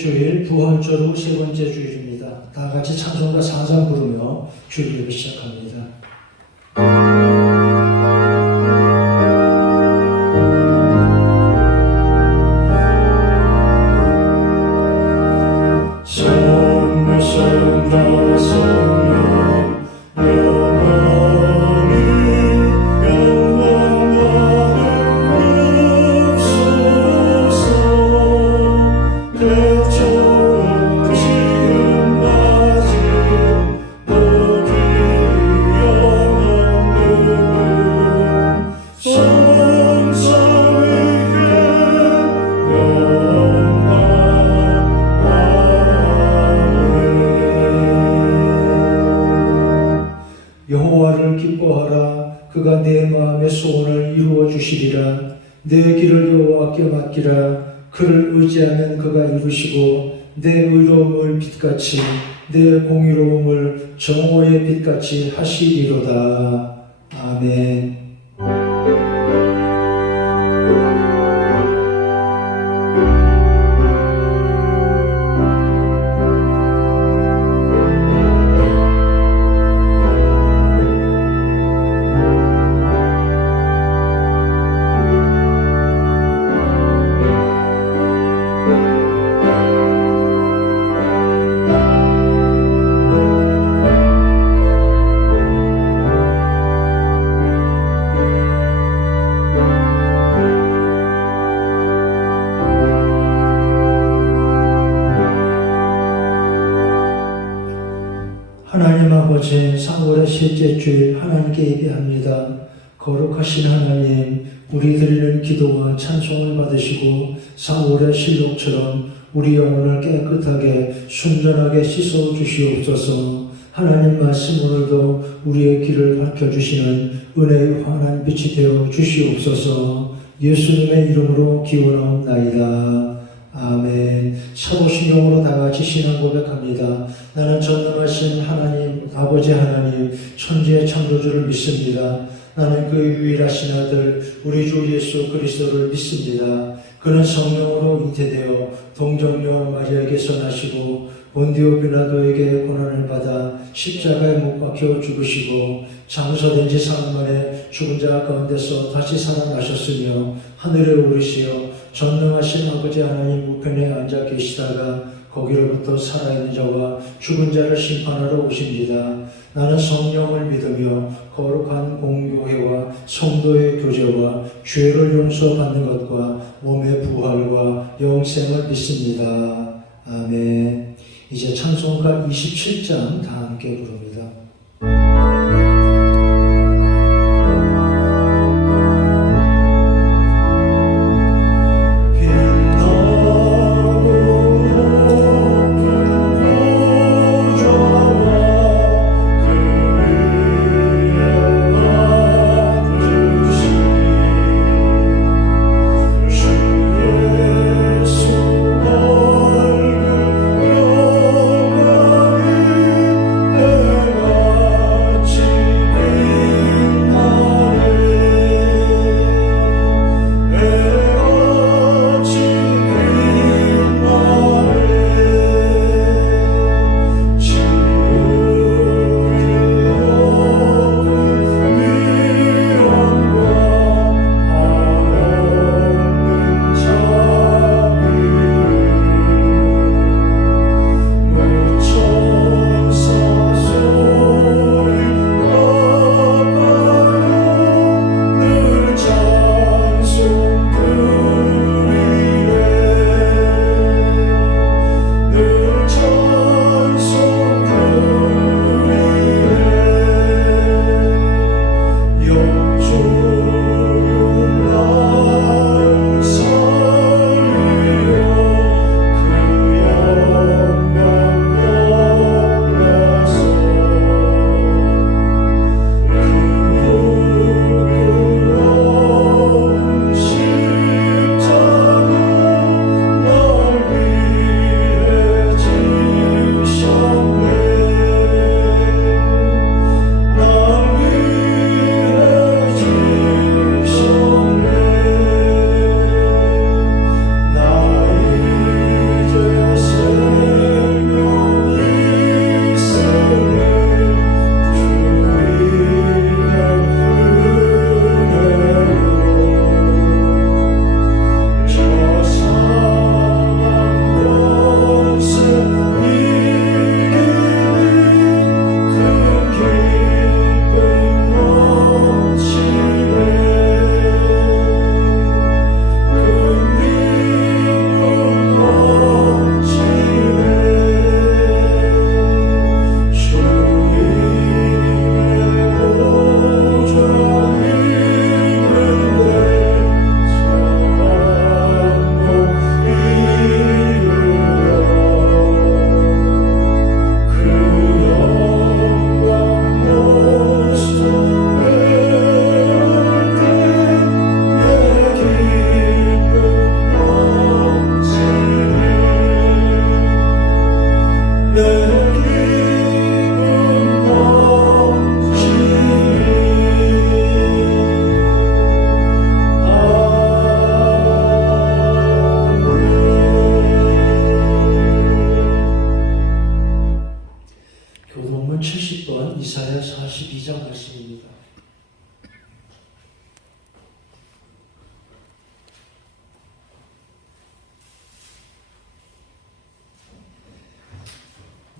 주일 부활절 후 세 번째 주일입니다. 다 같이 찬송가 4장 부르며 주일 예배 시작합니다. 여호와를 기뻐하라. 그가 내 마음의 소원을 이루어 주시리라. 내 길을 여호와께 맡기라. 그를 의지하면 그가 이루시고 내 의로움을 빛같이 내 공의로움을 정오의 빛같이 하시리로다. 아멘. 하나님 아버지, 4월의 셋째 주일 하나님께 예배합니다. 거룩하신 하나님, 우리 드리는 기도와 찬송을 받으시고 4월의 실록처럼 우리 영혼을 깨끗하게 순전하게 씻어 주시옵소서. 하나님 말씀 오늘도 우리의 길을 밝혀주시는 은혜의 환한 빛이 되어 주시옵소서. 예수님의 이름으로 기원하옵나이다. 아멘. 사도신경으로 다같이 신앙 고백합니다. 나는 전능하신 하나님, 아버지 하나님, 천지의 창조주를 믿습니다. 나는 그 유일하신 아들, 우리 주 예수 그리스도를 믿습니다. 그는 성령으로 잉태되어 동정녀 마리아에게서 나시고 본디오 빌라도에게 고난을 받아 십자가에 못 박혀 죽으시고 장사된 지 사흘 만에 죽은 자 가운데서 다시 살아나셨으며 하늘에 오르시어 전능하신 아버지 하나님 우편에 앉아 계시다가 거기로부터 살아있는 자와 죽은 자를 심판하러 오십니다. 나는 성령을 믿으며 거룩한 공교회와 성도의 교제와 죄를 용서받는 것과 몸의 부활과 영생을 믿습니다. 아멘. 이제 찬송가 27장 다 함께 부릅니다. 영광이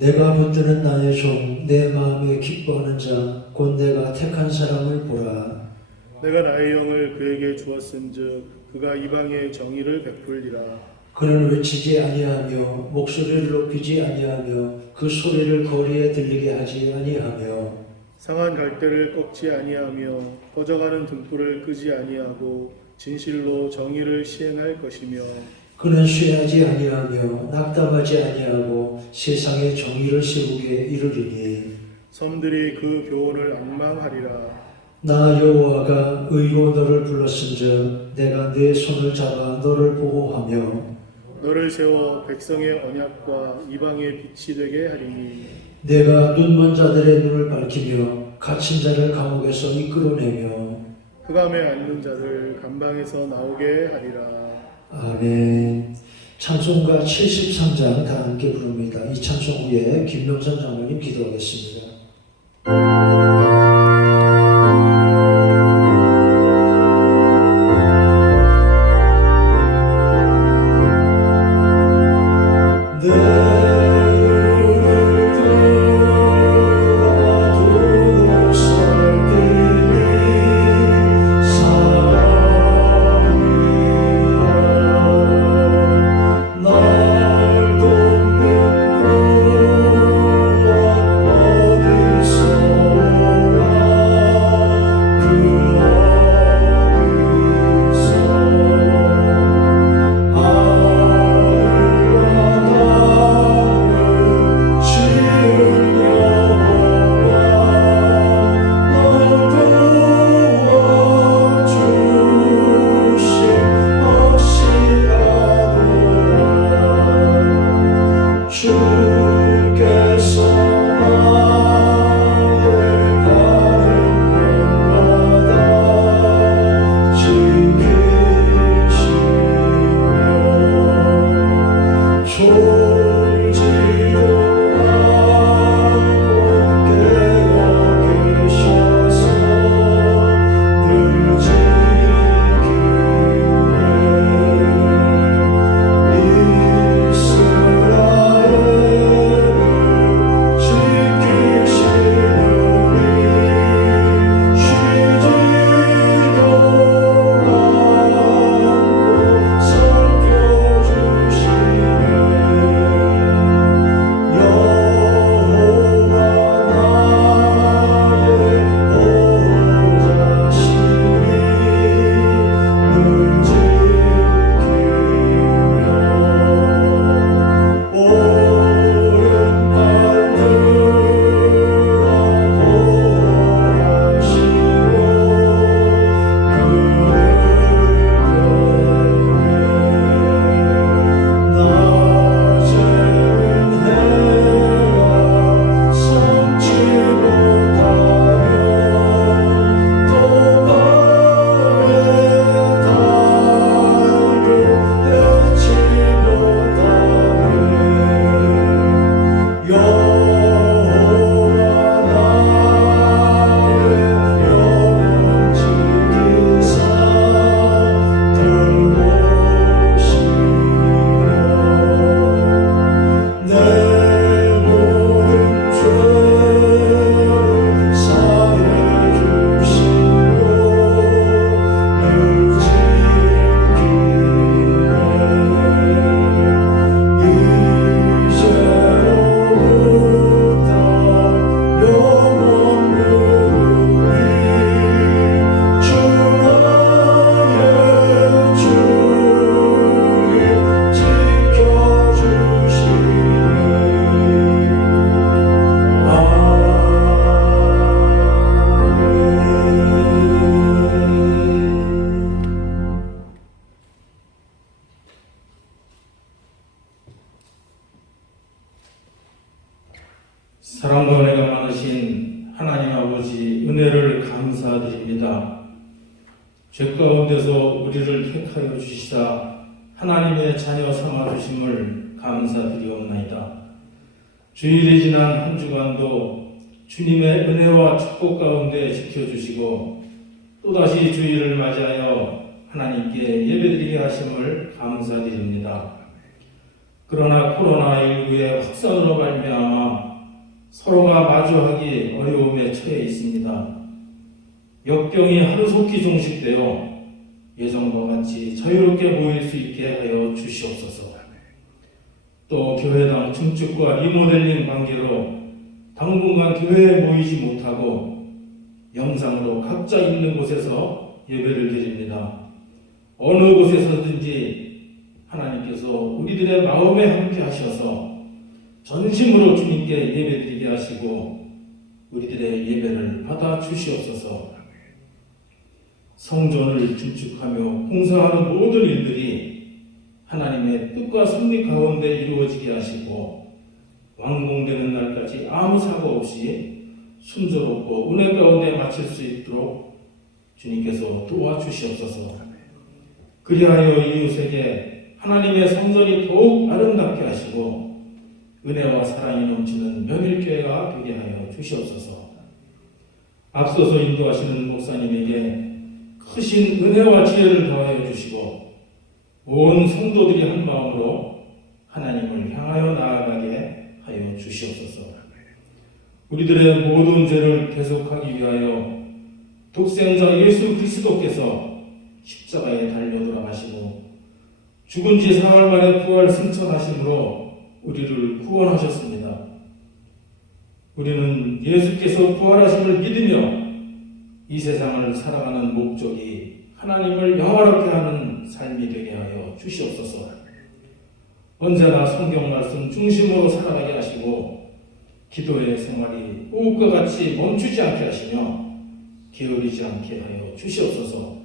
내가 붙드는 나의 종, 내 마음에 기뻐하는 자, 곧 내가 택한 사람을 보라. 내가 나의 영을 그에게 주었은즉 그가 이방의 정의를 베풀리라. 그는 외치지 아니하며 목소리를 높이지 아니하며 그 소리를 거리에 들리게 하지 아니하며 상한 갈대를 꺾지 아니하며 꺼져가는 등불을 끄지 아니하고 진실로 정의를 시행할 것이며 그는 쇠하지 아니하며 낙담하지 아니하고 세상에 정의를 세우게 이르리니 섬들이 그 교훈을 앙망하리라. 나 여호와가 의로 너를 불렀은즉 내가 내 손을 잡아 너를 보호하며 너를 세워 백성의 언약과 이방의 빛이 되게 하리니 내가 눈먼 자들의 눈을 밝히며 갇힌 자를 감옥에서 이끌어내며 흑암에 앉는 자들 감방에서 나오게 하리라. 아멘. 찬송가 73장 다 함께 부릅니다. 이 찬송 후에 김명선 장로님 기도하겠습니다. 사랑과 은혜가 많으신 하나님 아버지 은혜를 감사드립니다. 죄 가운데서 우리를 택하여 주시사 하나님의 자녀 삼아 주심을 감사드리옵나이다. 주일이 지난 한 주간도 주님의 은혜와 축복 가운데 지켜주시고 또다시 주일을 맞이하여 하나님께 예배드리게 하심을 감사드립니다. 그러나 코로나19의 확산으로 말미암아 서로가 마주하기 어려움에 처해 있습니다. 역경이 하루속히 종식되어 예전과 같이 자유롭게 모일 수 있게 하여 주시옵소서. 또 교회당 증축과 리모델링 관계로 당분간 교회에 모이지 못하고 영상으로 각자 있는 곳에서 예배를 드립니다. 어느 곳에서든지 하나님께서 우리들의 마음에 함께 하셔서 전심으로 주님께 예배드리게 하시고 우리들의 예배를 받아 주시옵소서. 성전을 증축하며 공사하는 모든 일들이 하나님의 뜻과 섭리 가운데 이루어지게 하시고 완공되는 날까지 아무 사고 없이 순조롭고 은혜 가운데 마칠 수 있도록 주님께서 도와주시옵소서. 그리하여 이웃에게 하나님의 성전이 더욱 아름답게 하시고 은혜와 사랑이 넘치는 명일교회가 되게 하여 주시옵소서. 앞서서 인도하시는 목사님에게 크신 은혜와 지혜를 더하여 주시고 온 성도들이 한 마음으로 하나님을 향하여 나아가게 하여 주시옵소서. 우리들의 모든 죄를 대속하기 위하여 독생자 예수 그리스도께서 십자가에 달려 돌아가시고 죽은 지 사흘 만에 부활 승천하심으로 우리를 구원하셨습니다. 우리는 예수께서 부활하심을 믿으며 이 세상을 살아가는 목적이 하나님을 영화롭게 하는 삶이 되게 하여 주시옵소서. 언제나 성경 말씀 중심으로 살아가게 하시고 기도의 생활이 호흡과 같이 멈추지 않게 하시며 게으르지 않게 하여 주시옵소서.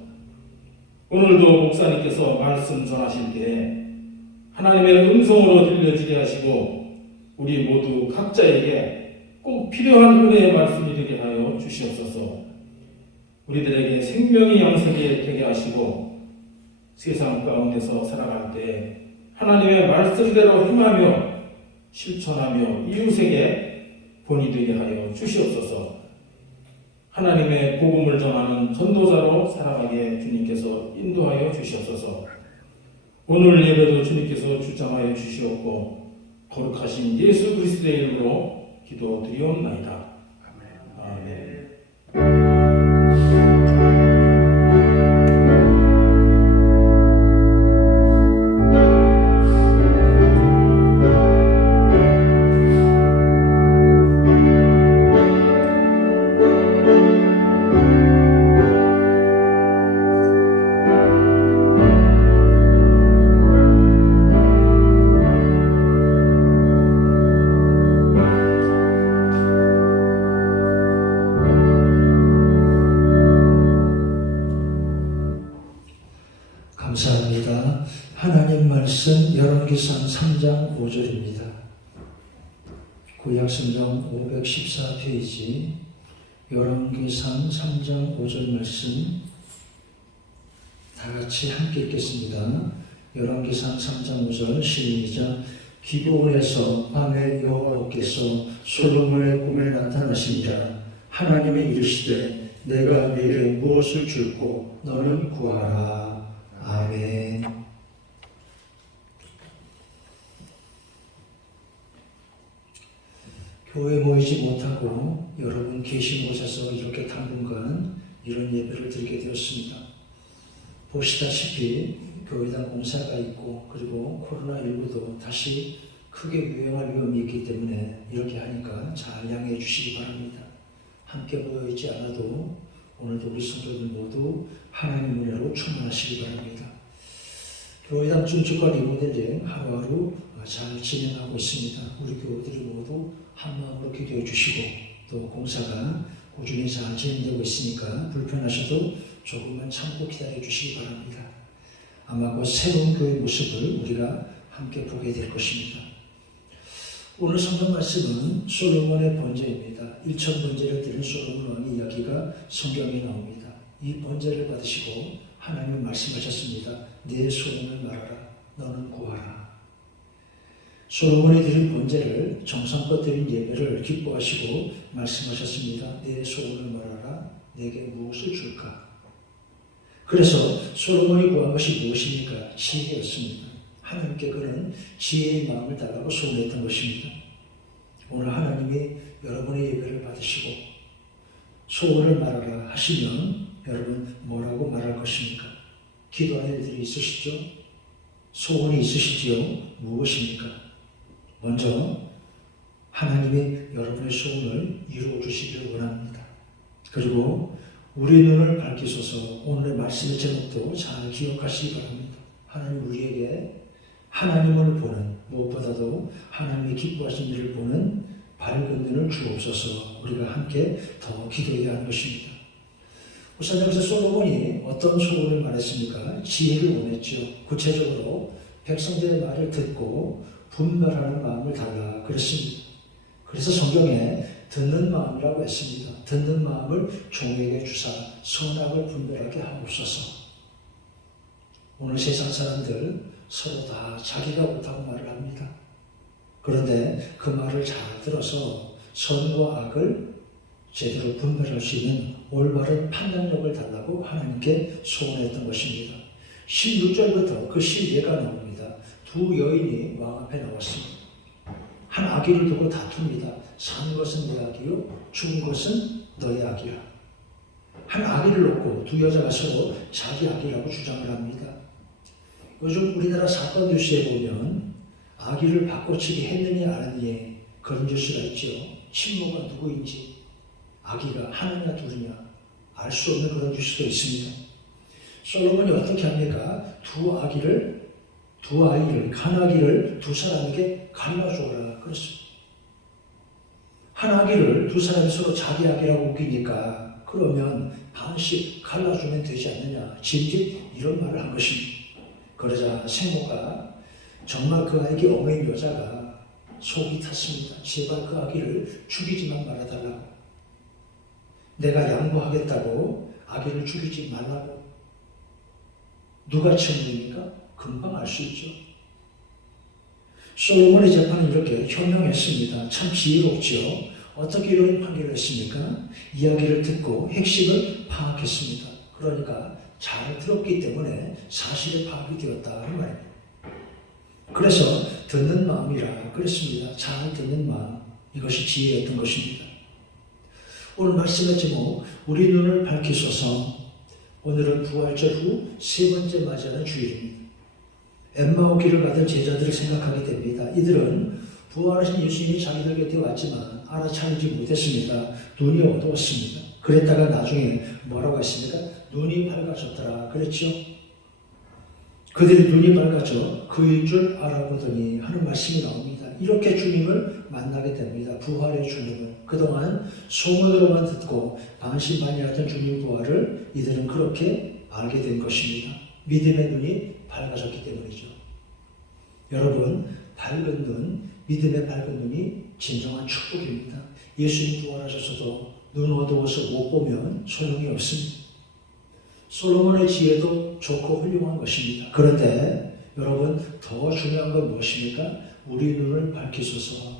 오늘도 목사님께서 말씀 전하실 때 하나님의 음성으로 들려지게 하시고 우리 모두 각자에게 꼭 필요한 은혜의 말씀이 되게 하여 주시옵소서. 우리들에게 생명의 양식이 되게 하시고 세상 가운데서 살아갈 때 하나님의 말씀대로 행하며 실천하며 이웃에게 본이 되게 하여 주시옵소서. 하나님의 복음을 전하는 전도자로 살아가게 주님께서 인도하여 주시옵소서. 오늘 예배도 주님께서 주장하여 주시옵고 거룩하신 예수 그리스도의 이름으로 기도드리옵나이다. 아멘. 감사합니다. 하나님 말씀 열왕기상 3장 5절입니다. 구약성경 514페이지 열왕기상 3장 5절 말씀 다 같이 함께 읽겠습니다. 열왕기상 3장 5절 시작. 기브온에서 밤에 여호와께서 솔로몬의 꿈에 나타나시니라. 하나님의 이르시되 내가 네게 무엇을 줄고 너는 구하라. 아멘. 교회 모이지 못하고 여러분 계신 곳에서 이렇게 당분간 이런 예배를 드리게 되었습니다. 보시다시피 교회당 공사가 있고 그리고 코로나19도 다시 크게 유행할 위험이 있기 때문에 이렇게 하니까 잘 양해해 주시기 바랍니다. 함께 모여 있지 않아도 오늘도 우리 성도들 모두 하나님 은혜로 충만하시기 바랍니다. 교회당 증축과 리모델링 하루하루 잘 진행하고 있습니다. 우리 교우들이 모두 한마음으로 기도해 주시고 또 공사가 꾸준히 잘 진행되고 있으니까 불편하셔도 조금만 참고 기다려 주시기 바랍니다. 아마 그 새로운 교회 모습을 우리가 함께 보게 될 것입니다. 오늘 성경 말씀은 솔로몬의 번제입니다. 1000번제를 드린 솔로몬 왕의 이야기가 성경에 나옵니다. 이 번제를 받으시고 하나님은 말씀하셨습니다. 내 소원을 말하라. 너는 구하라. 솔로몬이 드린 번제를 정성껏 드린 예배를 기뻐하시고 말씀하셨습니다. 내 소원을 말하라. 내게 무엇을 줄까? 그래서 솔로몬이 구한 것이 무엇입니까? 지혜였습니다. 하나님께 그는 지혜의 마음을 달라고 소원했던 것입니다. 오늘 하나님이 여러분의 예배를 받으시고 소원을 말하라 하시면 여러분 뭐라고 말할 것입니까? 기도할 일들이 있으시죠? 소원이 있으시지요? 무엇입니까? 먼저 하나님이 여러분의 소원을 이루어 주시기를 원합니다. 그리고 우리 눈을 밝히소서. 오늘의 말씀의 제목도 잘 기억하시기 바랍니다. 하나님 우리에게 하나님을 보는, 무엇보다도 하나님이 기뻐하신 일을 보는 밝은 눈을 주옵소서. 우리가 함께 더 기도해야 하는 것입니다. 우선 여기서 솔로몬이 어떤 소원을 말했습니까? 지혜를 원했죠. 구체적으로 백성들의 말을 듣고 분별하는 마음을 달라 그랬습니다. 그래서 성경에 듣는 마음이라고 했습니다. 듣는 마음을 종에게 주사 선악을 분별하게 하옵소서. 오늘 세상 사람들 서로 다 자기가 옳다고 말을 합니다. 그런데 그 말을 잘 들어서 선과 악을 제대로 분별할 수 있는 올바른 판단력을 달라고 하나님께 소원했던 것입니다. 16절부터 그 시예가 나옵니다. 두 여인이 왕 앞에 나왔습니다. 한 아기를 두고 다툽니다. 산 것은 내 아기요, 죽은 것은 너의 아기야. 한 아기를 놓고 두 여자가 서로 자기 아기라고 주장을 합니다. 요즘 우리나라 사건 뉴스에 보면 아기를 바꿔치기 했느냐 안 했느냐 그런 뉴스가 있죠. 친모가 누구인지, 아기가 하나냐 둘이냐 알 수 없는 그런 뉴스도 있습니다. 솔로몬이 어떻게 합니까? 두 아이를 간 아기를 두 사람에게 갈라주어라 그랬습니다. 한 아기를 두 사람이 서로 자기 아기라고 우기니까 그러면 반씩 갈라주면 되지 않느냐, 진즉 이런 말을 한 것입니다. 그러자 생모가 정말 그 아이에게 어머니 여자가 속이 탔습니다. 제발 그 아기를 죽이지만 말아달라고. 내가 양보하겠다고 아기를 죽이지 말라고. 누가 증인입니까? 금방 알 수 있죠. 솔로몬의 재판은 이렇게 현명했습니다. 참 지혜롭죠. 어떻게 이런 판결을 했습니까? 이야기를 듣고 핵심을 파악했습니다. 그러니까 잘 들었기 때문에 사실에 파악이 되었다 이 말입니다. 그래서 듣는 마음이라 그랬습니다. 잘 듣는 마음, 이것이 지혜였던 것입니다. 오늘 말씀의 제목, 우리 눈을 밝히소서. 오늘은 부활절 후 세 번째 맞이하는 주일입니다. 엠마오 길을 가던 제자들을 생각하게 됩니다. 이들은 부활하신 예수님이 자기들 곁에 왔지만 알아차리지 못했습니다. 눈이 어두웠습니다. 그랬다가 나중에 뭐라고 했습니까? 눈이 밝아졌더라 그랬죠. 그들의 눈이 밝아져 그일 줄 알아보더니 하는 말씀이 나옵니다. 이렇게 주님을 만나게 됩니다. 부활의 주님을. 그동안 소문으로만 듣고 반신반의하던 주님 부활을 이들은 그렇게 알게 된 것입니다. 믿음의 눈이 밝아졌기 때문이죠. 여러분, 밝은 눈, 믿음의 밝은 눈이 진정한 축복입니다. 예수님 부활하셔서도 눈 어두워서 못 보면 소용이 없습니다. 솔로몬의 지혜도 좋고 훌륭한 것입니다. 그런데 여러분, 더 중요한 건 무엇입니까? 우리 눈을 밝히소서.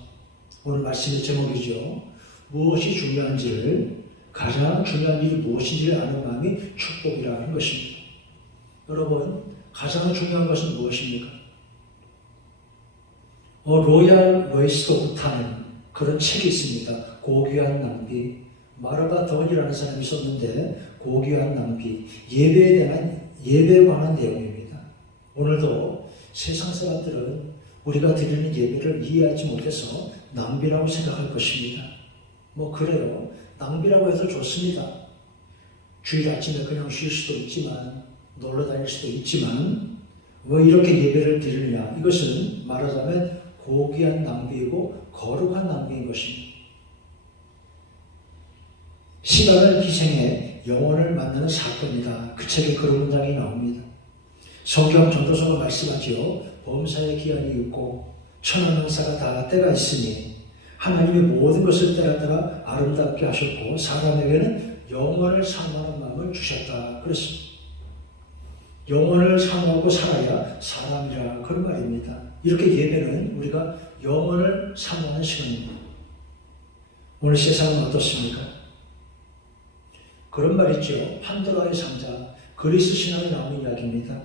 오늘 말씀의 제목이죠. 무엇이 중요한지를, 가장 중요한 일이 무엇인지를 아는 마음이 축복이라는 것입니다. 여러분, 가장 중요한 것은 무엇입니까? 로얄 웨이스트 오브 타임, 그런 책이 있습니다. 고귀한 낭비. 마르가 던이라는 사람이 썼는데 고귀한 낭비, 예배에 관한 내용입니다. 오늘도 세상 사람들은 우리가 드리는 예배를 이해하지 못해서 낭비라고 생각할 것입니다. 뭐 그래요. 낭비라고 해서 좋습니다. 주일 아침에 그냥 쉴 수도 있지만, 놀러 다닐 수도 있지만, 왜 이렇게 예배를 드리느냐? 이것은 말하자면 고귀한 낭비이고 거룩한 낭비인 것입니다. 시간을 희생해 영혼을 만나는 사건이다. 그 책에 그런 문장이 나옵니다. 성경 전도서가 말씀하지요. 범사에 기한이 있고 천하명사가 다 때가 있으니 하나님의 모든 것을 때에 따라 아름답게 하셨고 사람에게는 영혼을 사모하는 마음을 주셨다. 그렇습니다. 영혼을 사모하고 살아야 사람이라 그런 말입니다. 이렇게 예배는 우리가 영혼을 사모하는 시간입니다. 오늘 세상은 어떻습니까? 그런 말 있죠. 판도라의 상자, 그리스 신앙에 나오는 이야기입니다.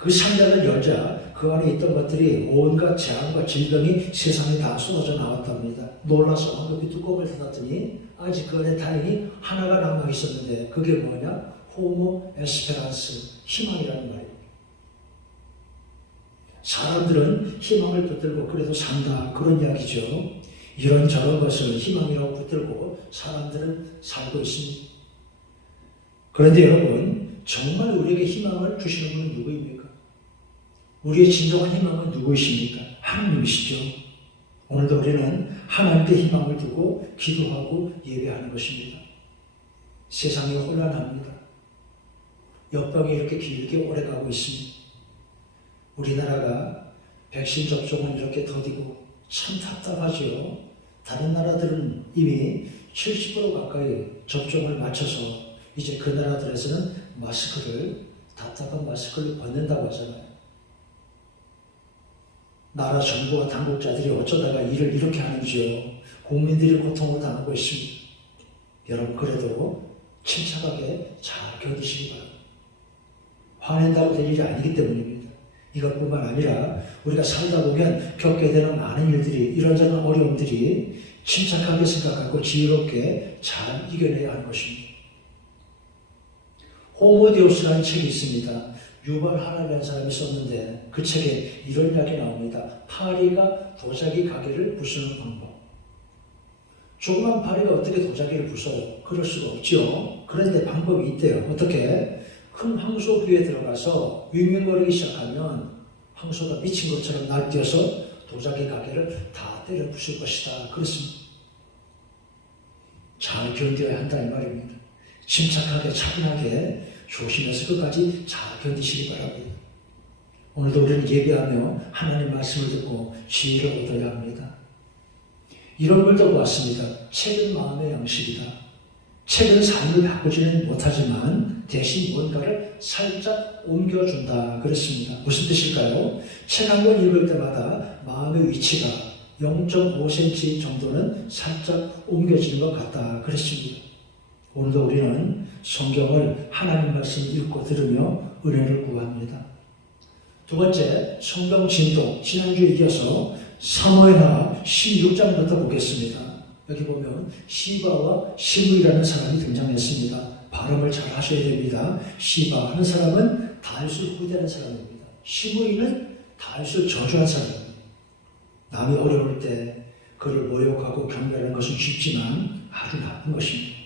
그 상자를 열자 그 안에 있던 것들이 온갖 재앙과 질병이 세상에 다 쏟아져 나왔답니다. 놀라서 황급히 뚜껑을 닫았더니 아직 그 안에 다행히 하나가 남아 있었는데 그게 뭐냐? 호모 에스페란스, 희망이라는 말입니다. 사람들은 희망을 붙들고 그래도 산다, 그런 이야기죠. 이런저런 것을 희망이라고 붙들고 사람들은 살고 있습니다. 그런데 여러분, 정말 우리에게 희망을 주시는 분은 누구입니까? 우리의 진정한 희망은 누구이십니까? 하나님이시죠. 오늘도 우리는 하나님께 희망을 두고 기도하고 예배하는 것입니다. 세상이 혼란합니다. 역병이 이렇게 길게 오래가고 있습니다. 우리나라가 백신 접종은 이렇게 더디고 참 답답하죠. 다른 나라들은 이미 70% 가까이 접종을 마쳐서 이제 그 나라들에서는 답답한 마스크를 벗는다고 하잖아요. 나라 정부와 당국자들이 어쩌다가 일을 이렇게 하는지요. 국민들이 고통을 당하고 있습니다. 여러분, 그래도 침착하게 잘 견디시기 바랍니다. 화낸다고 될 일이 아니기 때문입니다. 이것뿐만 아니라 우리가 살다 보면 겪게 되는 많은 일들이, 이런저런 어려움들이 침착하게 생각하고 지혜롭게 잘 이겨내야 하는 것입니다. 호모데우스라는 책이 있습니다. 유발 하라라는 사람이 썼는데 그 책에 이런 이야기 나옵니다. 파리가 도자기 가게를 부수는 방법. 조그만 파리가 어떻게 도자기를 부숴요? 그럴 수가 없죠. 그런데 방법이 있대요. 어떻게? 큰 황소 위에 들어가서 윙윙거리기 시작하면 황소가 미친 것처럼 날뛰어서 도자기 가게를 다 때려 부술 것이다. 그렇습니다. 잘 견뎌야 한다 이 말입니다. 침착하게 차분하게 조심해서 끝까지 잘 견디시기 바랍니다. 오늘도 우리는 예배하며 하나님 말씀을 듣고 지혜를 얻어야 합니다. 이런 글도 보았습니다. 책은 마음의 양식이다. 책은 삶을 바꾸지는 못하지만 대신 뭔가를 살짝 옮겨준다. 그랬습니다. 무슨 뜻일까요? 책 한 권 읽을 때마다 마음의 위치가 0.5cm 정도는 살짝 옮겨지는 것 같다. 그랬습니다. 오늘도 우리는 성경을 하나님 말씀 읽고 들으며 은혜를 구합니다. 두 번째, 성경 진도. 지난주에 이어서 사무엘하 16장부터 보겠습니다. 여기 보면 시바와 시므이라는 사람이 등장했습니다. 발음을 잘 하셔야 됩니다. 시바 하는 사람은 다윗을 후대하는 사람입니다. 시므이는 다윗을 저주한 사람입니다. 남이 어려울 때 그를 모욕하고 경멸하는 것은 쉽지만 아주 나쁜 것입니다.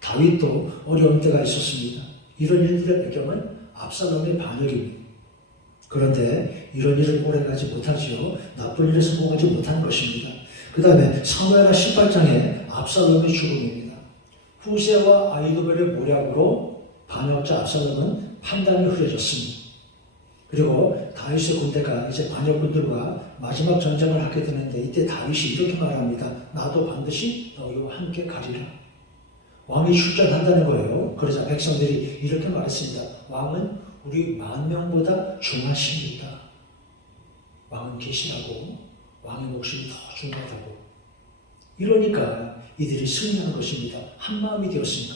다윗도 어려운 때가 있었습니다. 이런 일들의 배경은 압살롬의 반역입니다. 그런데 이런 일은 오래가지 못하지요. 나쁜 일에 성공하지 못한 것입니다. 그 다음에 사무엘하 18장에 압살롬의 죽음입니다. 후세와 아히도벨의 모략으로 반역자 압살롬은 판단이 흐려졌습니다. 그리고 다윗의 군대가 이제 반역군들과 마지막 전쟁을 하게 되는데 이때 다윗이 이렇게 말합니다. 나도 반드시 너희와 함께 가리라. 왕이 출전한다는 거예요. 그러자 백성들이 이렇게 말했습니다. 왕은 우리 10,000명보다 중하십니다. 왕은 계시라고, 왕의 목숨이 더 중요하다고. 이러니까 이들이 승리하는 것입니다. 한마음이 되었습니다.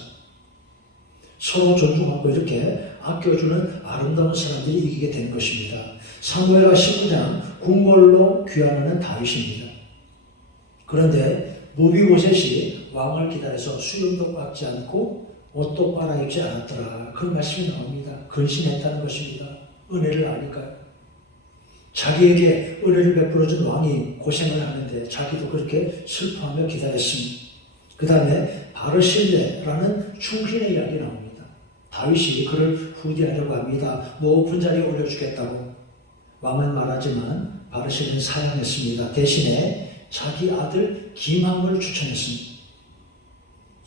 서로 존중하고 이렇게 아껴주는 아름다운 사람들이 이기게 되는 것입니다. 사무엘하 19장 궁궐로 귀환하는 다윗입니다. 그런데 무비보셋이 왕을 기다려서 수염도 깎지 않고 옷도 빨아입지 않았더라. 그 말씀이 나옵니다. 근신했다는 것입니다. 은혜를 아니까요. 자기에게 은혜를 베풀어준 왕이 고생을 하는데 자기도 그렇게 슬퍼하며 기다렸습니다. 그 다음에 바르실레라는 충신의 이야기 나옵니다. 다윗이 그를 후대하려고 합니다. 높은 자리에 올려주겠다고. 왕은 말하지만 바르실레는 사양했습니다. 대신에 자기 아들 기망을 추천했습니다.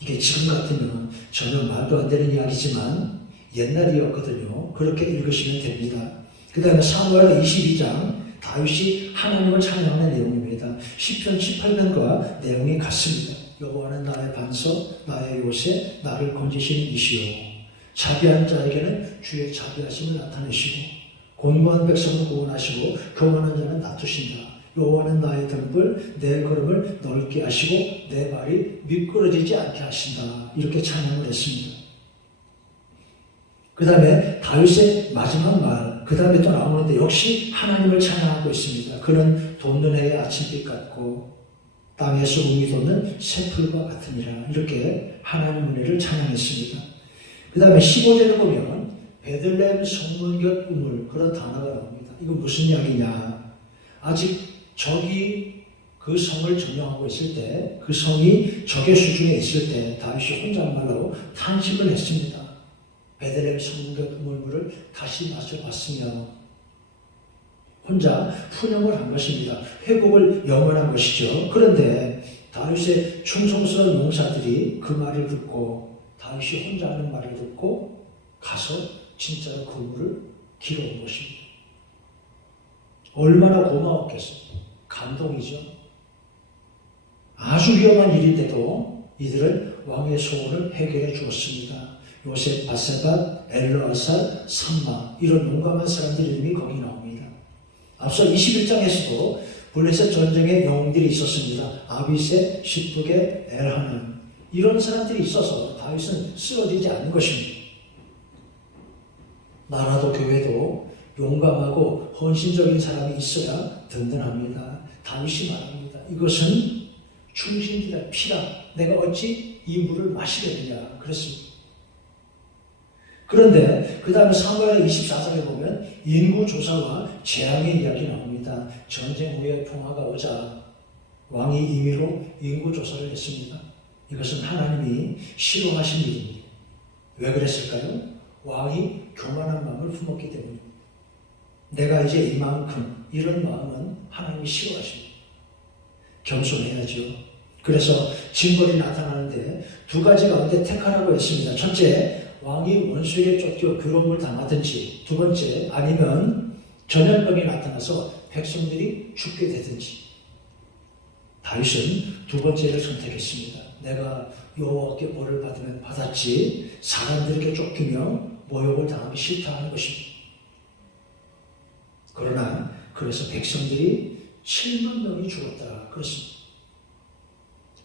이게 지금 같으면 전혀 말도 안 되는 이야기지만 옛날이었거든요. 그렇게 읽으시면 됩니다. 그 다음에 사무엘하 22장 다윗이 하나님을 찬양하는 내용입니다. 시편 18편과 내용이 같습니다. 여호와는 나의 반석, 나의 요새, 나를 건지시는 이시요. 자비한 자에게는 주의 자비하심을 나타내시고 곤고한 백성을 구원하시고 교만한 자는 낮추신다. 여호와는 나의 등불, 내 걸음을 넓게 하시고 내 발이 미끄러지지 않게 하신다. 이렇게 찬양을 했습니다. 그 다음에 다윗의 마지막 말, 그 다음에 또 나오는데 역시 하나님을 찬양하고 있습니다. 그는 돋는 해의 아침빛 같고 땅에서 우미 돋는 새풀과 같으니라. 이렇게 하나님 은혜를 찬양했습니다. 그 다음에 15절에 보면 베들레헴 성문 곁 우물 그런 단어가 나옵니다. 이거 무슨 이야기냐? 아직 적이 그 성을 점령하고 있을 때, 그 성이 적의 수중에 있을 때 다윗이 혼잣말로 탄식을 했습니다. 베들레헴 성문 곁 우물물을 다시 마셔봤으며 혼자 훈영을 한 것입니다. 회복을 염원한 것이죠. 그런데 다윗의 충성스러운 용사들이 그 말을 듣고 다윗이 혼자 하는 말을 듣고 가서 진짜로 그 물을 길어온 것입니다. 얼마나 고마웠겠어요. 감동이죠. 아주 위험한 일인데도 이들은 왕의 소원을 해결해 주었습니다. 요셉, 바세밧, 엘르아살, 삼마 이런 용감한 사람들 이름이 거기 나옵니다. 앞서 21장에서도 블레셋 전쟁의 영웅들이 있었습니다. 아비셋, 십북의 엘하난 이런 사람들이 있어서 다윗은 쓰러지지 않는 것입니다. 나라도 교회도 용감하고 헌신적인 사람이 있어야 든든합니다. 다윗이 말합니다. 이것은 충신들의 피라. 내가 어찌 이 물을 마시겠느냐 그랬습니다. 그런데 그 다음에 사무엘 24장에 보면 인구조사와 재앙의 이야기 나옵니다. 전쟁 후에 평화가 오자 왕이 임의로 인구조사를 했습니다. 이것은 하나님이 싫어하신 일입니다. 왜 그랬을까요? 왕이 교만한 마음을 품었기 때문입니다. 내가 이제 이만큼 이런 마음은 하나님이 싫어하십니다. 겸손해야죠. 그래서 징벌이 나타나는데 두 가지 가운데 택하라고 했습니다. 첫째, 왕이 원수에게 쫓겨 괴로움을 당하든지, 두 번째, 아니면 전염병이 나타나서 백성들이 죽게 되든지. 다윗은 두 번째를 선택했습니다. 내가 여호와께 벌을 받으면 받았지 사람들에게 쫓기며 모욕을 당하기 싫다 하는 것입니다. 그러나 그래서 백성들이 7만 명이 죽었다 그렇습니다.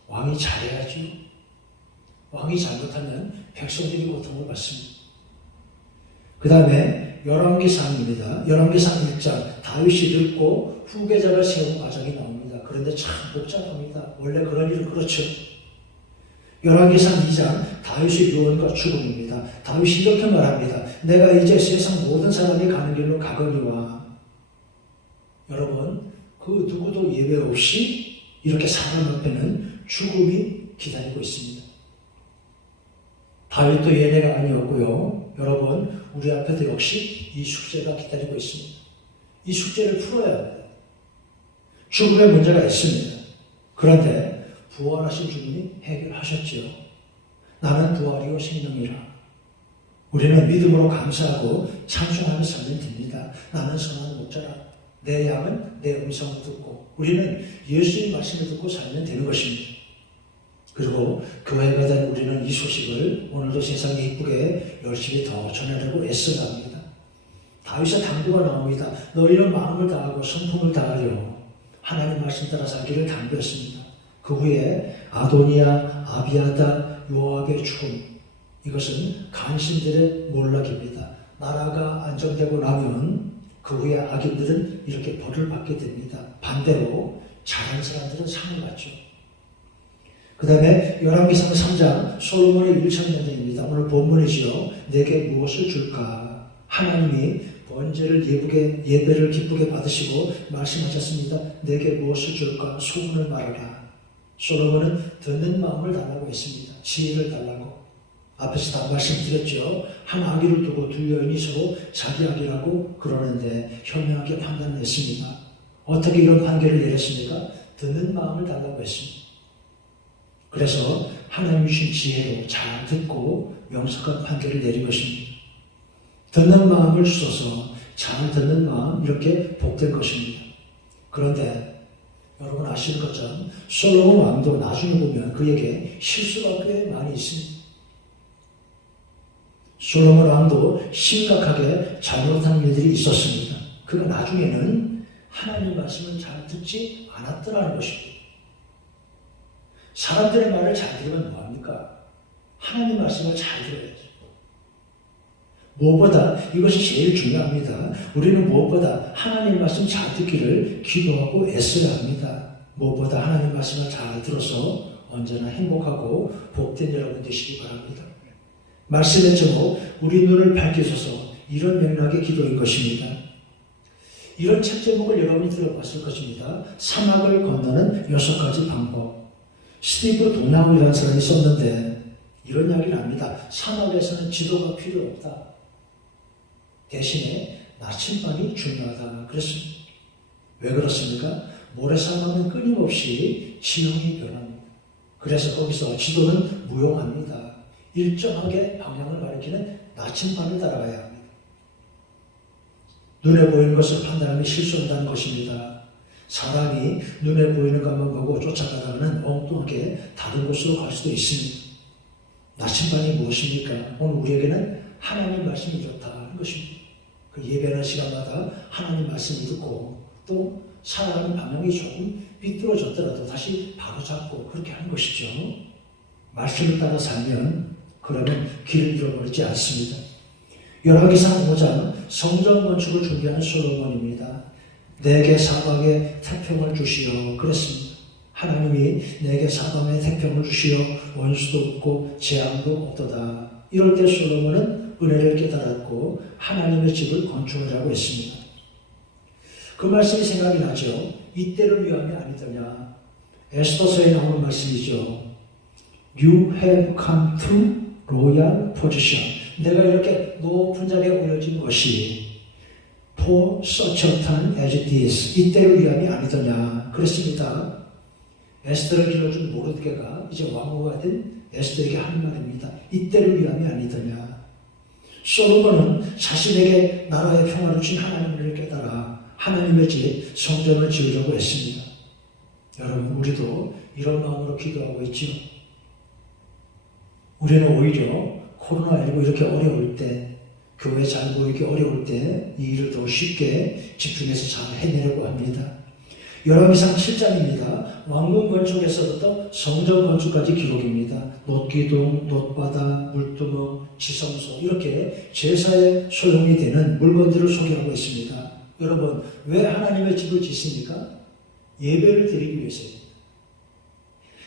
왕이 잘해야죠. 왕이 잘못하면 백성들이 고통을 받습니다. 그 다음에 열왕기상입니다. 열왕기상 1장 다윗이 늙고 후계자를 세우는 과정이 나옵니다. 그런데 참 복잡합니다. 원래 그런 일은 그렇죠. 열왕기상 2장 다윗의 유언과 죽음입니다. 다윗이 이렇게 말합니다. 내가 이제 세상 모든 사람이 가는 길로 가거니와. 여러분 그 누구도 예외 없이 이렇게 사람 앞에는 죽음이 기다리고 있습니다. 다윗도 예외가 아니었고요. 여러분 우리 앞에도 역시 이 숙제가 기다리고 있습니다. 이 숙제를 풀어야 합니다. 죽음의 문제가 있습니다. 그런데 부활하신 주님이 해결하셨지요. 나는 부활이요 생명이라. 우리는 믿음으로 감사하고 찬송하며 살면 됩니다. 나는 선한 목자라. 내 양은 내 음성을 듣고 우리는 예수의 말씀을 듣고 살면 되는 것입니다. 그리고 교회가 된 우리는 이 소식을 오늘도 세상에 이쁘게 열심히 더 전하려고 애써야 합니다. 다윗의 당부가 나옵니다. 너희는 마음을 다하고 성품을 다하려 하나님 말씀 따라 살기를 당부했습니다. 그 후에 아도니아, 아비아다, 요압의 죽음 이것은 간신들의 몰락입니다. 나라가 안정되고 나면 그 후에 악인들은 이렇게 벌을 받게 됩니다. 반대로 잘한 사람들은 상을 받죠. 그 다음에 열왕기상 3장 솔로몬의 1천 전쟁입니다. 오늘 본문이지요. 내게 무엇을 줄까? 하나님이 번제를 예배를 기쁘게 받으시고 말씀하셨습니다. 내게 무엇을 줄까? 소원을 말하라. 솔로몬은 듣는 마음을 달라고 했습니다. 지혜를 달라고. 앞에서 다 말씀드렸죠. 한 아기를 두고 두 여인이 서로 자기 아기라고 그러는데 현명하게 판단을 했습니다. 어떻게 이런 판결을 내렸습니까? 듣는 마음을 달라고 했습니다. 그래서 하나님 주신 지혜로 잘 듣고 명석한 판결을 내린 것입니다. 듣는 마음을 주셔서 잘 듣는 마음 이렇게 복된 것입니다. 그런데 여러분 아시는 것처럼 솔로몬 왕도 나중에 보면 그에게 실수가 꽤 많이 있습니다. 솔로몬 왕도 심각하게 잘못한 일들이 있었습니다. 그가 나중에는 하나님 말씀을 잘 듣지 않았더라는 것입니다. 사람들의 말을 잘 들으면 뭐합니까? 하나님 말씀을 잘 들어야죠. 무엇보다 이것이 제일 중요합니다. 우리는 무엇보다 하나님 말씀 잘 듣기를 기도하고 애써야 합니다. 무엇보다 하나님 말씀을 잘 들어서 언제나 행복하고 복된 여러분 되시기 바랍니다. 말씀의 제목, 우리 눈을 밝히소서, 이런 맥락의 기도인 것입니다. 이런 책 제목을 여러분이 들어봤을 것입니다. 사막을 건너는 6가지 방법. 스티브 도나우이라는 사람이 썼는데 이런 이야기를 합니다. 사막에서는 지도가 필요 없다. 대신에 나침반이 중요하다 그랬습니다. 왜 그렇습니까? 모래사막은 끊임없이 지형이 변합니다. 그래서 거기서 지도는 무용합니다. 일정하게 방향을 가리키는 나침반을 따라가야 합니다. 눈에 보이는 것을 판단하며 실수한다는 것입니다. 사람이 눈에 보이는 것만 보고 쫓아가다가는 엉뚱하게 다른 곳으로 갈 수도 있습니다. 나침반이 무엇입니까? 오늘 우리에게는 하나님 말씀이 좋다는 것입니다. 그 예배하는 시간마다 하나님 말씀을 듣고 또 살아가는 방향이 조금 삐뚤어졌더라도 다시 바로잡고 그렇게 하는 것이죠. 말씀을 따라 살면 그러면 길을 잃어버리지 않습니다. 열왕기상 5장 성전 건축을 준비하는 솔로몬입니다. 내게 사방에 태평을 주시어 그랬습니다. 하나님이 내게 사방에 태평을 주시어 원수도 없고 재앙도 없도다. 이럴 때 솔로몬은 은혜를 깨달았고 하나님의 집을 건축하라고 했습니다. 그 말씀이 생각이 나죠. 이때를 위함이 아니더냐. 에스더서에 나오는 말씀이죠. You have come to royal position. 내가 이렇게 높은 자리에 올려진 것이 for such a time as this. 이때를 위함이 아니더냐. 그랬습니다. 에스더를 길러준 모르드게가 이제 왕후가 된 에스더에게 하는 말입니다. 이때를 위함이 아니더냐. 솔로몬은 자신에게 나라의 평화를 주신 하나님을 깨달아 하나님의 집 성전을 지으려고 했습니다. 여러분, 우리도 이런 마음으로 기도하고 있죠. 우리는 오히려 코로나19 이렇게 어려울 때, 교회 잘 보이기 어려울 때 이 일을 더 쉽게 집중해서 잘 해내려고 합니다. 열왕기상 7장입니다. 왕궁 건축에서부터 성전 건축까지 기록입니다. 놋기둥, 놋바다, 물두멍, 지성소 이렇게 제사에 소용이 되는 물건들을 소개하고 있습니다. 여러분, 왜 하나님의 집을 짓습니까? 예배를 드리기 위해서입니다.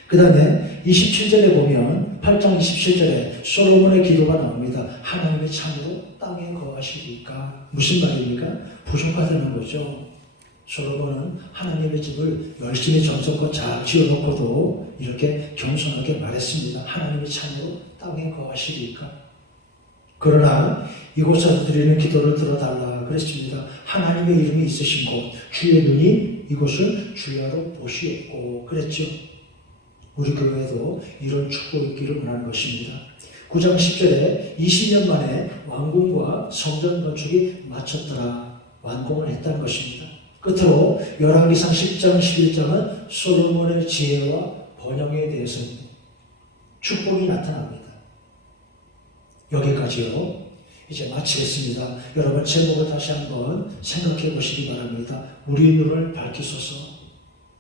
그 다음에 27절에 보면 8장 27절에 솔로몬의 기도가 나옵니다. 하나님의 참으로 땅에 거하시리까? 무슨 말입니까? 부족하다는 거죠. 솔로몬은 하나님의 집을 열심히 정성껏 잘 지어놓고도 이렇게 겸손하게 말했습니다. 하나님의 참으로 땅에 거하시리까? 그러나 이곳에서 드리는 기도를 들어달라 그랬습니다. 하나님의 이름이 있으신 곳, 주의 눈이 이곳을 주야로 보시옵고 그랬죠. 우리 교회도 이런 축복이 있기를 원하는 것입니다. 9장 10절에 20년 만에 왕궁과 성전 건축이 마쳤더라. 완공을 했다는 것입니다. 끝으로 열왕기상 10장 11장은 솔로몬의 지혜와 번영에 대해서입니다. 축복이 나타납니다. 여기까지요. 이제 마치겠습니다. 여러분 제목을 다시 한번 생각해 보시기 바랍니다. 우리 눈을 밝히소서.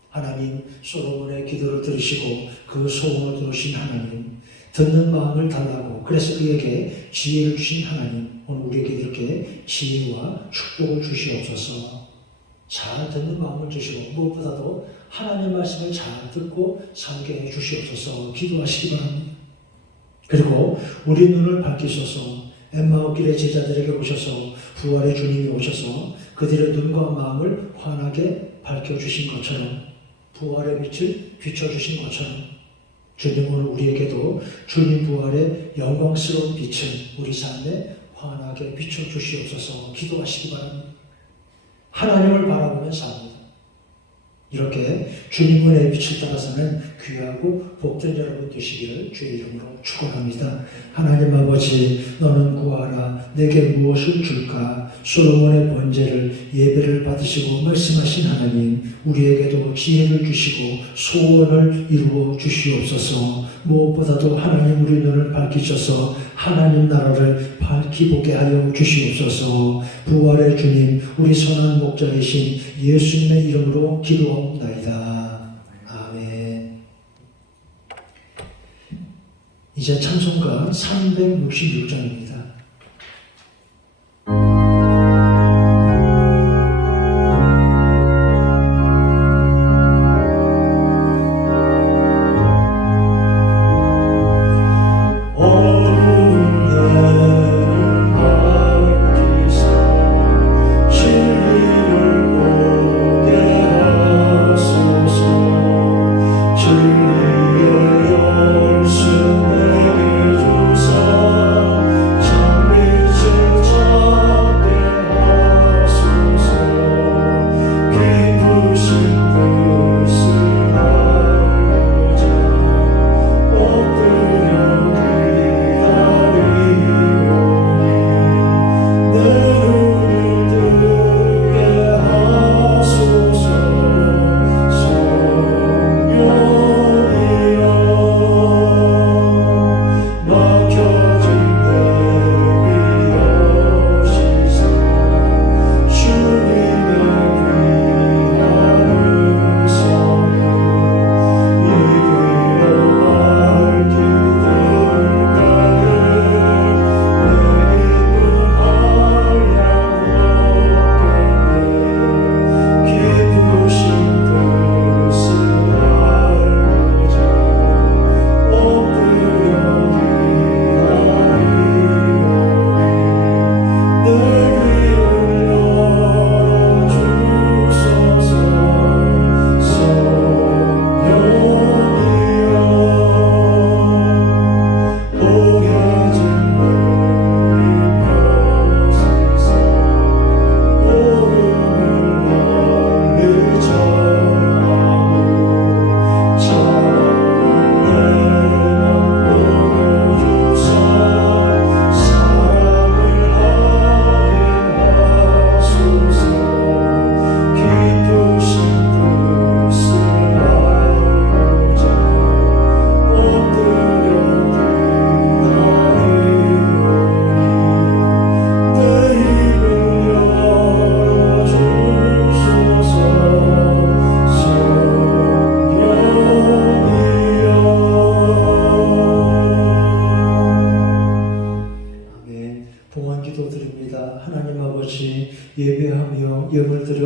하나님 솔로몬의 기도를 들으시고 그 소원을 들으신 하나님, 듣는 마음을 달라고 그래서 그에게 지혜를 주신 하나님, 오늘 우리에게 이렇게 지혜와 축복을 주시옵소서. 잘 듣는 마음을 주시고 무엇보다도 하나님 말씀을 잘 듣고 살게 해 주시옵소서. 기도하시기 바랍니다. 그리고 우리 눈을 밝히소서. 엠마오길의 제자들에게 오셔서 부활의 주님이 오셔서 그들의 눈과 마음을 환하게 밝혀주신 것처럼 부활의 빛을 비춰주신 것처럼 주님 오늘 우리에게도 주님 부활의 영광스러운 빛을 우리 삶에 환하게 비춰주시옵소서. 기도하시기 바랍니다. 하나님을 바라보며 삽니다. 이렇게 주님 은혜의 빛을 따라서는 귀하고 복된 여러분 되시기를 주의 이름으로 축원합니다. 하나님 아버지, 너는 구하라. 내게 무엇을 줄까? 솔로몬의 번제를 예배를 받으시고 말씀하신 하나님, 우리에게도 지혜를 주시고 소원을 이루어 주시옵소서. 무엇보다도 하나님 우리 눈을 밝히셔서 하나님 나라를 밝히 보게 하여 주시옵소서. 부활의 주님, 우리 선한 목자이신 예수님의 이름으로 기도하옵나이다. 아멘. 이제 찬송가 366장입니다.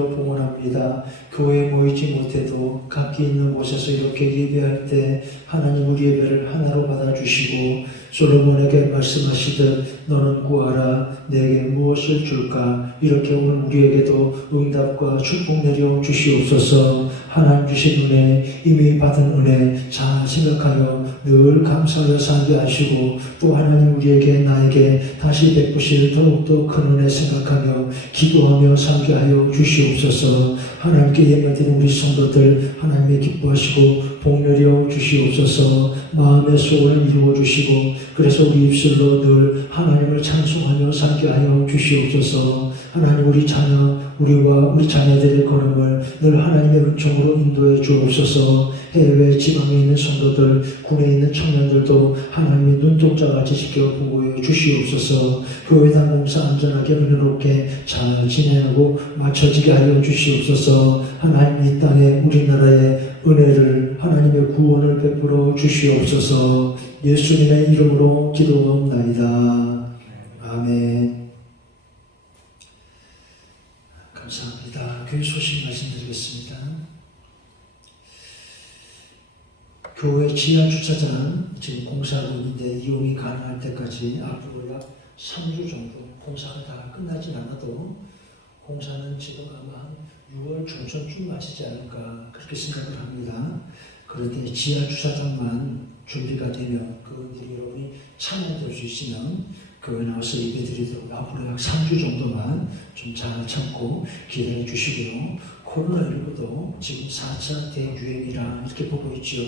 되도록 봉헌합니다. 교회에 모이지 못해도 각기 있는 곳에서 이렇게 예배할 때 하나님 우리 예배를 하나로 받아주시고 솔로몬에게 말씀하시듯 너는 구하라 내게 무엇을 줄까 이렇게 오늘 우리에게도 응답과 축복 내려 주시옵소서. 하나님 주신 은혜 이미 받은 은혜 잘 생각하여 늘 감사하여 살게 하시고 또 하나님 우리에게 나에게 다시 베푸실 더욱더 큰 은혜 생각하며 기도하며 살게 하여 주시옵소서. 하나님께 예배드린 우리 성도들 하나님의 기뻐하시고 복내려 주시옵소서. 마음의 소원을 이루어 주시고 그래서 우리 입술로 늘 하나님을 찬송하며 살게 하여 주시옵소서. 하나님 우리 자녀 우리와 우리 자녀들의 걸음을 늘 하나님의 은총으로 인도해 주옵소서. 해외 지방에 있는 성도들 군에 있는 청년들도 하나님의 눈동자같이 지켜보고 주시옵소서. 교회당 공사 안전하게 은혜롭게 잘 진행하고 마쳐지게 하여 주시옵소서. 하나님 이 땅에 우리나라에 은혜를 하나님의 구원을 베풀어 주시옵소서. 예수님의 이름으로 기도합나이다. 아멘. 감사합니다. 교회 소식 말씀드리겠습니다. 교회 지하 주차장 지금 공사하고 있는데 이용이 가능할 때까지 앞으로 약 3주 정도 공사가 다 끝나진 않아도 공사는 지금 아마 한 6월 중순쯤 마치지 않을까 그렇게 생각을 합니다. 그런데 지하 주차장만 준비가 되면 그분들이 여러분이 참여될 수 있으면 교회 나와서 예배드리도록 앞으로 약 3주 정도만 좀 잘 참고 기다려 주시고요. 코로나19도 지금 4차 대유행이라 이렇게 보고 있죠.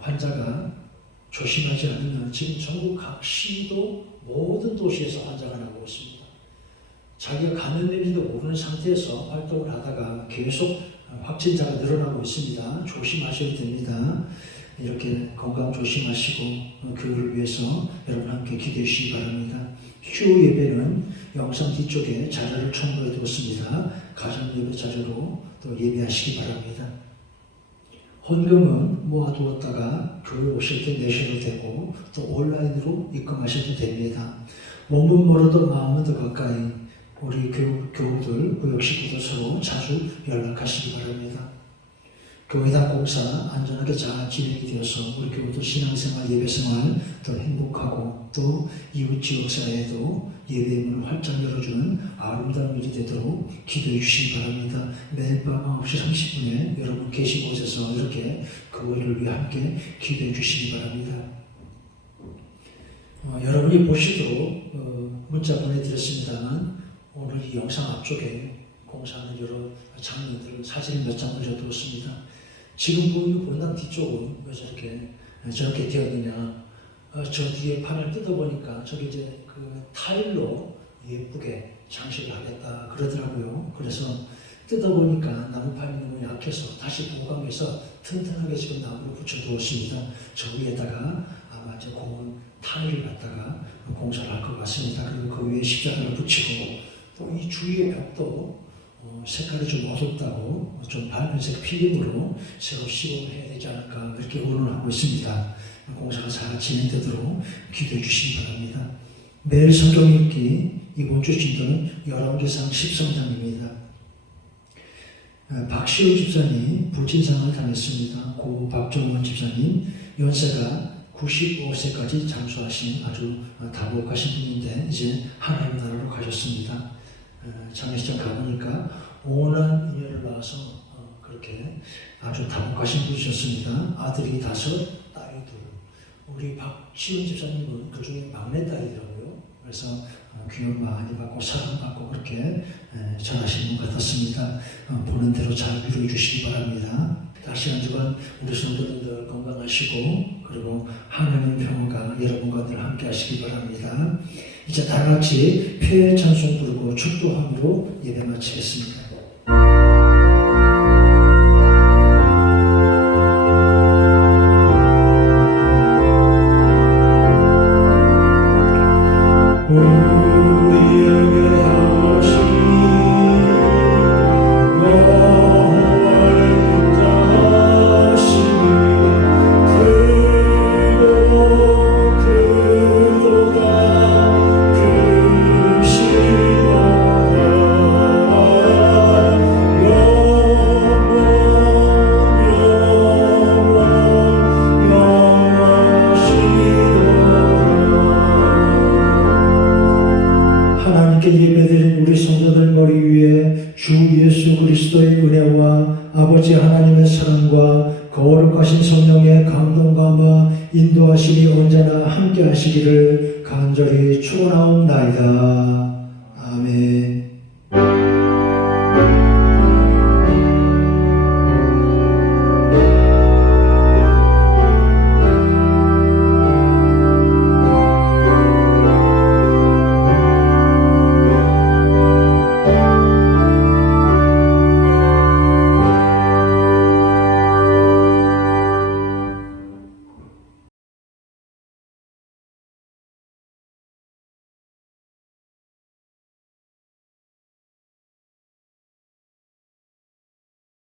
환자가 조심하지 않으면 지금 전국 각 시도 모든 도시에서 환자가 나오고 있습니다. 자기가 감염된지도 모르는 상태에서 활동을 하다가 계속 확진자가 늘어나고 있습니다. 조심하셔야 됩니다. 이렇게 건강 조심하시고 교회를 위해서 여러분 함께 기도해 주시기 바랍니다. 휴 예배는 영상 뒤쪽에 자료를 첨부해 두었습니다. 가정 예배 자료로 또 예배하시기 바랍니다. 헌금은 모아두었다가 교회 오실 때 내셔도 되고 또 온라인으로 입금하셔도 됩니다. 몸은 멀어도 마음은 더 가까이 우리 교우들, 구역 식구들 서로 자주 연락하시기 바랍니다. 교회당 공사 안전하게 잘 진행이 되어서 우리 교우들 신앙생활, 예배생활 더 행복하고 또 이웃 지역사회에도 예배의 문을 활짝 열어주는 아름다운 일이 되도록 기도해 주시기 바랍니다. 매일 밤 9시 30분에 여러분 계신 곳에서 이렇게 교회를 위해 함께 기도해 주시기 바랍니다. 여러분이 보시도록 문자 보내드렸습니다만 오늘 이 영상 앞쪽에 공사하는 여러 장면들을 사진 몇 장 올려두었습니다. 지금 보이는 본당 뒤쪽은 왜 저렇게 되었느냐? 저 뒤에 판을 뜯어보니까 저기 이제 그 타일로 예쁘게 장식을 하겠다 그러더라고요. 그래서 뜯어보니까 나무판이 너무 약해서 다시 보강해서 튼튼하게 지금 나무를 붙여두었습니다. 저 위에다가 아마 이제 공원 타일을 갖다가 공사를 할 것 같습니다. 그리고 그 위에 십자가를 붙이고 또 이 주위의 벽도 색깔이 좀 어둡다고 좀 밝은색 필름으로 새로 시공을 해야 되지 않을까 그렇게 의논을 하고 있습니다. 공사가 잘 진행되도록 기도해 주시기 바랍니다. 매일 성경 읽기 이번 주 진도는 열왕기상 10성장입니다. 박시우 집사님 불친상을 당했습니다. 고 박정원 집사님 연세가 95세까지 장수하신 아주 다복하신 분인데 이제 하나님 나라로 가셨습니다. 장례식장 가보니까 온한 인연을 낳아서 그렇게 아주 다복하신 분이셨습니다. 아들이 5, 딸이 2. 우리 박시훈 집사님은 그 중에 막내딸이더라고요. 그래서 귀여움 많이 받고 사랑받고 그렇게 잘하신 분 같았습니다. 보는 대로 잘 위로해 주시기 바랍니다. 다시 한 주간 우리 성도님들 건강하시고 그리고 하나님 평화가 여러분과 늘 함께 하시기 바랍니다. 이제 다 같이 표의 찬송 부르고 축도함으로 예배 마치겠습니다. 그 예수 그리스도의 은혜와 아버지 하나님의 사랑과 거룩하신 성령의 감동감화 인도하심이 언제나 함께 하시기를 간절히 축원하옵나이다. 아멘.